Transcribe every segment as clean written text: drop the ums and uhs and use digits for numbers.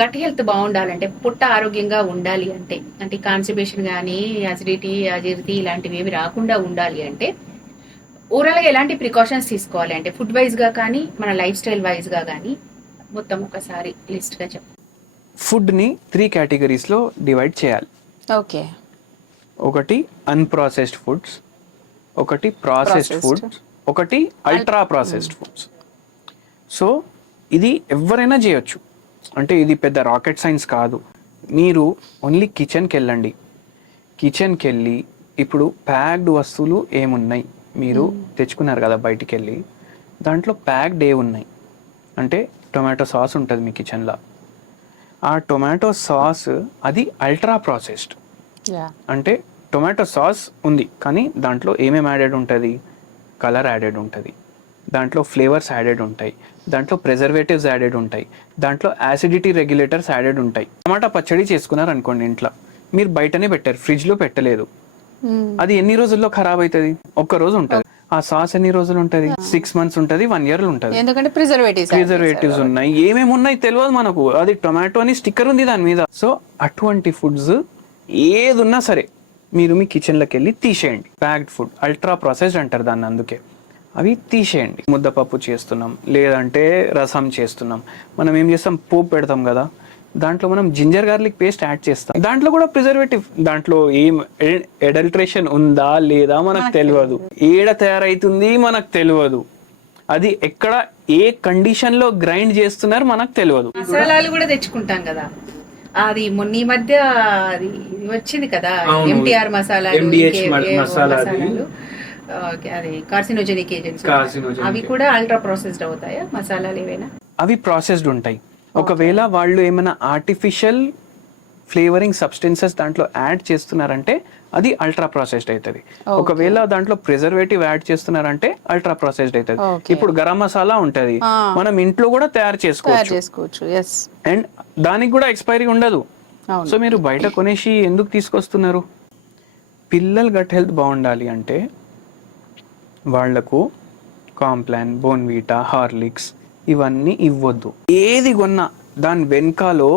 Gut health బాగుండాలంటే, పుట్ట ఆరోగ్యంగా ఉండాలి అంటే, అంటే కాన్స్టిపేషన్ కానీ, అసిడిటీ, అజీర్తి ఇలాంటివి ఏమి రాకుండా ఉండాలి అంటే ఓవరాల్గా ఎలాంటి ప్రికాషన్స్ తీసుకోవాలి అంటే ఫుడ్ వైజ్గా కానీ మన లైఫ్ స్టైల్ వైజ్గా కానీ మొత్తం ఒకసారి లిస్ట్గా చెప్పండి. ఫుడ్ని 3 కేటగిరీస్లో డివైడ్ చేయాలి. ఓకే. ఒకటి అన్ప్రాసెస్డ్ ఫుడ్స్, ఒకటి ప్రాసెస్డ్ ఫుడ్స్, ఒకటి అల్ట్రా ప్రాసెస్డ్ ఫుడ్స్. సో ఇది ఎవరైనా చేయొచ్చు, అంటే ఇది పెద్ద రాకెట్ సైన్స్ కాదు. మీరు ఓన్లీ కిచెన్కి వెళ్ళండి. కిచెన్కి వెళ్ళి ఇప్పుడు ప్యాక్డ్ వస్తువులు ఏమున్నాయి మీరు తెచ్చుకున్నారు కదా బయటికి వెళ్ళి, దాంట్లో ప్యాక్డ్ ఉన్నాయి అంటే టొమాటో సాస్ ఉంటుంది మీ కిచెన్లో. ఆ టొమాటో సాస్ అది అల్ట్రా ప్రాసెస్డ్. అంటే టొమాటో సాస్ ఉంది కానీ దాంట్లో ఏమేమి యాడెడ్ ఉంటుంది, కలర్ యాడెడ్ ఉంటుంది, దాంట్లో ఫ్లేవర్స్ యాడెడ్ ఉంటాయి, దాంట్లో ప్రిజర్వేటివ్స్ యాడెడ్ ఉంటాయి, దాంట్లో యాసిడిటీ రెగ్యులేటర్స్ యాడెడ్ ఉంటాయి. టమాటా పచ్చడి చేసుకున్నారు అనుకోండి ఇంట్లో, మీరు బయటనే పెట్టారు, ఫ్రిడ్జ్లో పెట్టలేదు, అది ఎన్ని రోజుల్లో ఖరాబ్ అవుతుంది? ఒక్క రోజు ఉంటుంది. ఆ సాస్ ఎన్ని రోజులు ఉంటుంది? 6 months ఉంటుంది, 1 year ఉంటుంది. ఎందుకంటే ప్రిజర్వేటివ్స్ ఉన్నాయి, ఏమేమి ఉన్నాయి తెలియదు మనకు. అది టొమాటో అని స్టిక్కర్ ఉంది దాని మీద. సో అటువంటి ఫుడ్స్ ఏది ఉన్నా సరే మీరు మీ కిచెన్లోకి వెళ్ళి తీసేయండి. ప్యాక్డ్ ఫుడ్ అల్ట్రా ప్రాసెస్డ్ అంటారు దాన్ని, అందుకే అవి తీసేయండి. ముద్దపప్పు చేస్తున్నాం లేదంటే రసం చేస్తున్నాం, మనం ఏం చేస్తాం, పోపు పెడతాం కదా, దాంట్లో మనం జింజర్ గార్లిక్ పేస్ట్ యాడ్ చేస్తాం. దాంట్లో కూడా ప్రిజర్వేటివ్, దాంట్లో ఏం అడల్ట్రేషన్ ఉందా లేదా మనకు తెలియదు, ఏడ తయారైతుంది మనకు తెలియదు, అది ఎక్కడ ఏ కండిషన్ లో గ్రైండ్ చేస్తున్నారు మనకు తెలియదు. మసాలాలు కూడా తెచ్చుకుంటాం కదా, అది మొన్న ఈ మధ్య అది వచ్చింది కదా ఎంటీఆర్ మసాలాలు, అది కార్సినోజెనిక్ ఏజెంట్స్, అవి కూడా అల్ట్రా ప్రాసెస్డ్ అవుతాయా మసాలాలు ఏవైనా? అవి ప్రాసెస్డ్ ఉంటాయి. ఒకవేళ వాళ్ళు ఏమైనా ఆర్టిఫిషియల్ ఫ్లేవరింగ్ సబ్స్టెన్సెస్ దాంట్లో యాడ్ చేస్తున్నారంటే అది అల్ట్రా ప్రాసెస్డ్ అవుతుంది. ఒకవేళ దాంట్లో ప్రిజర్వేటివ్ యాడ్ చేస్తున్నారంటే అల్ట్రా ప్రాసెస్డ్ అవుతుంది. ఇప్పుడు గరం మసాలా ఉంటది, మనం ఇంట్లో కూడా తయారు చేసుకోవచ్చు, అండ్ దానికి కూడా ఎక్స్పైరీ ఉండదు. సో మీరు బయట కొనేసి ఎందుకు తీసుకొస్తున్నారు? పిల్లలు గట్ హెల్త్ బాగుండాలి అంటే వాళ్లకు కాంప్లాన్, బోన్వీటా, హార్లిక్స్ ఇవన్నీ ఇవ్వద్దు. ఏది కొన్నా దాని వెనకాలో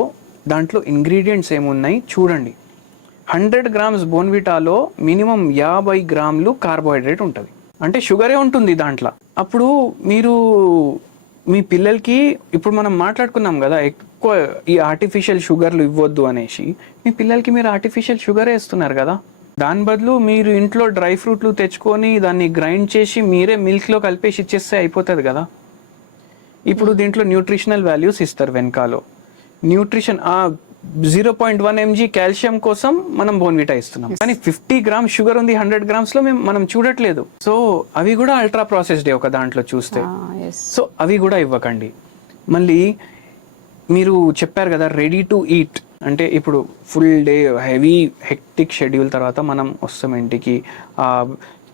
దాంట్లో ఇంగ్రీడియంట్స్ ఏమున్నాయి చూడండి. 100 grams బోన్విటాలో మినిమం 50 grams కార్బోహైడ్రేట్ ఉంటుంది, అంటే షుగరే ఉంటుంది దాంట్లో. అప్పుడు మీరు మీ పిల్లలకి, ఇప్పుడు మనం మాట్లాడుకున్నాం కదా ఎక్కువ ఈ ఆర్టిఫిషియల్ షుగర్లు ఇవ్వద్దు అనేసి, మీ పిల్లలకి మీరు ఆర్టిఫిషియల్ షుగర్ వేస్తున్నారు కదా. దాని బదులు మీరు ఇంట్లో డ్రై ఫ్రూట్లు తెచ్చుకొని దాన్ని గ్రైండ్ చేసి మీరే మిల్క్లో కలిపేసి ఇచ్చేస్తే అయిపోతుంది కదా. ఇప్పుడు దీంట్లో న్యూట్రిషనల్ వాల్యూస్ ఇస్తారు వెనకాలో. న్యూట్రిషన్ 0.1 mg కాల్షియం కోసం మనం బోన్విటా ఇస్తున్నాం, కానీ 50 grams షుగర్ ఉంది 100 grams లో మనం చూడట్లేదు. సో అవి కూడా అల్ట్రా ప్రాసెస్డ్ ఒక దాంట్లో చూస్తే. సో అవి కూడా ఇవ్వకండి. మళ్ళీ మీరు చెప్పారు కదా రెడీ టు ఈట్, అంటే ఇప్పుడు full day heavy hectic schedule తర్వాత మనం వస్తాం ఇంటికి,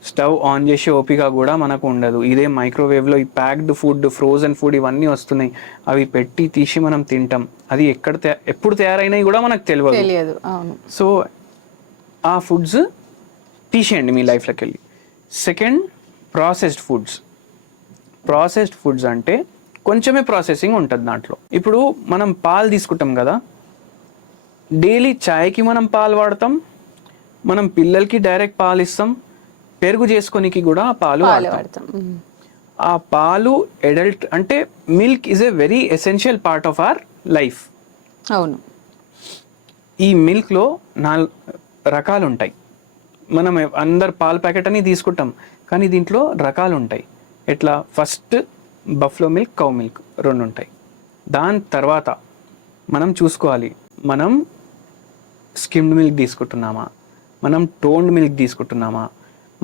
స్టవ్ ఆన్ చేసే ఓపిక కూడా మనకు ఉండదు. ఇదే మైక్రోవేవ్లో ఈ ప్యాక్డ్ ఫుడ్, ఫ్రోజన్ ఫుడ్ ఇవన్నీ వస్తున్నాయి, అవి పెట్టి తీసి మనం తింటాం. అది ఎప్పుడు తయారైనవి కూడా మనకు తెలియదు. సో ఆ ఫుడ్స్ తీసేయండి మీ లైఫ్లోకి వెళ్ళి. Second, processed foods. Processed foods అంటే కొంచెమే ప్రాసెసింగ్ ఉంటుంది దాంట్లో. ఇప్పుడు మనం పాలు తీసుకుంటాం కదా, డైలీ చాయ్కి మనం పాలు వాడతాం, మనం పిల్లలకి డైరెక్ట్ పాలు ఇస్తాం, పెరుగు చేసుకోనికి కూడా పాలు వాడతాం. ఆ పాలు అడల్ట్ అంటే milk is a very essential part of our life. అవును. ఈ మిల్క్లో 4 రకాలు ఉంటాయి. మనం అందరు పాల ప్యాకెట్ అని తీసుకుంటాం, కానీ దీంట్లో రకాలు ఉంటాయి. ఎట్లా? First buffalo milk, cow milk 2 ఉంటాయి. దాని తర్వాత మనం చూసుకోవాలి, మనం స్కిమ్డ్ మిల్క్ తీసుకుంటున్నామా, మనం టోన్డ్ మిల్క్ తీసుకుంటున్నామా,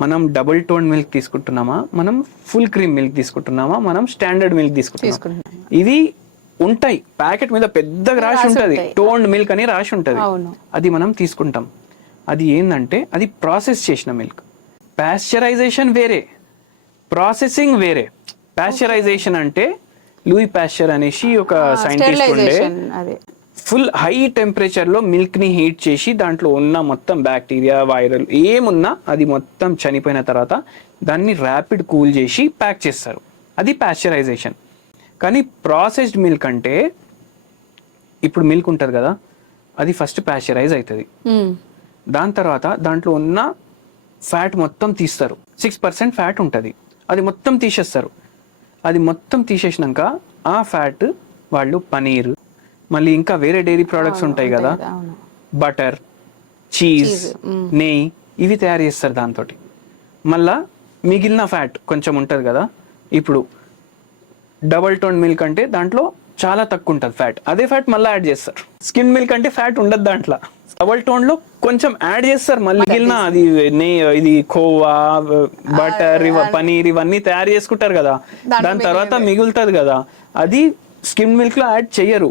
మనం డబుల్ టోన్ మిల్క్ తీసుకుంటున్నామా, మనం ఫుల్ క్రీమ్ మిల్క్ తీసుకుంటున్నామా, మనం స్టాండర్డ్ మిల్క్ తీసుకుంటున్నామా. ఇవి ఉంటాయి ప్యాకెట్ మీద పెద్దగా రాసి ఉంటుంది, టోన్డ్ మిల్క్ అని రాసి ఉంటుంది. అది మనం తీసుకుంటాం. అది ఏంటంటే అది ప్రాసెస్ చేసిన మిల్క్. పాశ్చరైజేషన్ వేరే, ప్రాసెసింగ్ వేరే. పాశ్చరైజేషన్ అంటే లూయి పాశ్చర్ అనేసి ఒక సైంటిస్ట్ ఉండే, ఫుల్ హై టెంపరేచర్లో మిల్క్ని హీట్ చేసి దాంట్లో ఉన్న మొత్తం బ్యాక్టీరియా, వైరల్ ఏమున్నా అది మొత్తం చనిపోయిన తర్వాత దాన్ని ర్యాపిడ్ కూల్ చేసి ప్యాక్ చేస్తారు. అది పాశ్చరైజేషన్. కానీ ప్రాసెస్డ్ మిల్క్ అంటే ఇప్పుడు మిల్క్ ఉంటుంది కదా, అది ఫస్ట్ ప్యాస్చరైజ్ అవుతుంది. దాని తర్వాత దాంట్లో ఉన్న ఫ్యాట్ మొత్తం తీస్తారు. 6% ఫ్యాట్ ఉంటుంది, అది మొత్తం తీసేస్తారు. అది మొత్తం తీసేసినాక ఆ ఫ్యాట్ వాళ్ళు పనీర్, మళ్ళీ ఇంకా వేరే డైరీ ప్రోడక్ట్స్ ఉంటాయి కదా, బటర్, చీజ్, నెయ్యి, ఇవి తయారు చేస్తారు దాంతో. మళ్ళా మిగిలిన ఫ్యాట్ కొంచెం ఉంటుంది కదా, ఇప్పుడు డబల్ టోన్ మిల్క్ అంటే దాంట్లో చాలా తక్కువ ఉంటుంది ఫ్యాట్, అదే ఫ్యాట్ మళ్ళీ యాడ్ చేస్తారు. స్కిమ్ మిల్క్ అంటే ఫ్యాట్ ఉండదు దాంట్లో, డబల్ టోన్ లో కొంచెం యాడ్ చేస్తారు. మళ్ళీ మిగిలిన అది ఇది కోవా, బటర్, పనీర్ ఇవన్నీ తయారు చేసుకుంటారు కదా, దాని తర్వాత మిగులుతుంది కదా, అది స్కిమ్ మిల్క్ లో యాడ్ చెయ్యరు.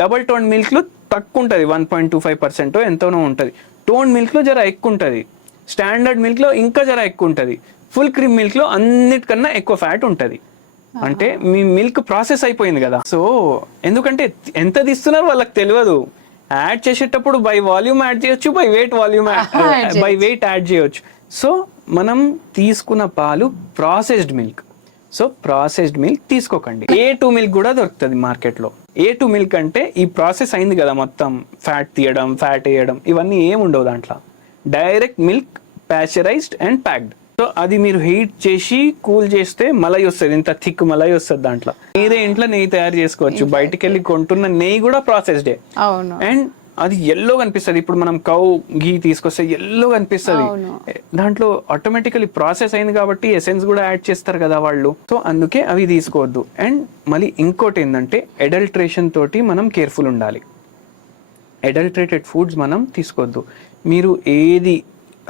డబల్ టోన్ మిల్క్ లో తక్కువ ఉంటుంది, 1.25% ఎంతోనో ఉంటుంది. టోన్ మిల్క్ లో జర ఎక్కువ ఉంటుంది, స్టాండర్డ్ మిల్క్ లో ఇంకా జర ఎక్కువ ఉంటుంది, ఫుల్ క్రీమ్ మిల్క్ లో అన్నిటికన్నా ఎక్కువ ఫ్యాట్ ఉంటుంది. అంటే మీ మిల్క్ ప్రాసెస్ అయిపోయింది కదా. సో ఎందుకంటే ఎంత తీస్తున్నారు వాళ్ళకి తెలియదు. యాడ్ చేసేటప్పుడు బై వాల్యూమ్ యాడ్ చేయొచ్చు, బై వెయిట్ యాడ్ చేయొచ్చు. సో మనం తీసుకున్న పాలు processed milk. So processed milk తీసుకోకండి. A2 మిల్క్ కూడా దొరుకుతుంది మార్కెట్లో. A2 మిల్క్ అంటే ఈ ప్రాసెస్ అయింది కదా, మొత్తం ఫ్యాట్ తీయడం, ఫ్యాట్ వేయడం, ఇవన్నీ ఏమి ఉండవు దాంట్లో. Direct milk, pasteurised and packed. So అది మీరు హీట్ చేసి కూల్ చేస్తే మలై వస్తుంది, ఇంత థిక్ మలై వస్తుంది దాంట్లో. మీరే ఇంట్లో నెయ్యి తయారు చేసుకోవచ్చు. బయటికి వెళ్ళి కొంటున్న నెయ్యి కూడా ప్రాసెస్డే. అండ్ అది ఎల్లో కనిపిస్తుంది. ఇప్పుడు మనం కౌ ఘీ తీసుకొస్తే ఎల్లో కనిపిస్తుంది. దాంట్లో ఆటోమేటికలీ ప్రాసెస్ అయింది కాబట్టి ఎసెన్స్ కూడా యాడ్ చేస్తారు కదా వాళ్ళు. సో అందుకే అవి తీసుకోవద్దు. అండ్ మళ్ళీ ఇంకోటి ఏంటంటే అడల్ట్రేషన్ తోటి మనం కేర్ఫుల్ ఉండాలి. అడల్ట్రేటెడ్ ఫుడ్స్ మనం తీసుకోవద్దు. మీరు ఏది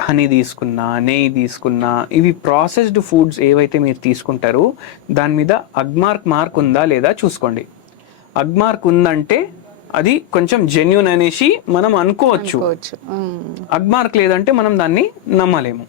హనీ తీసుకున్నా, నెయ్యి తీసుకున్నా, ఇవి ప్రాసెస్డ్ ఫుడ్స్ ఏవైతే మీరు తీసుకుంటారో దాని మీద మార్క్ ఉందా లేదా చూసుకోండి. మార్క్ ఉందంటే అది కొంచెం జెన్యూన్ అనేసి మనం అనుకోవచ్చు. మార్క్ లేదంటే మనం దాన్ని నమ్మలేము.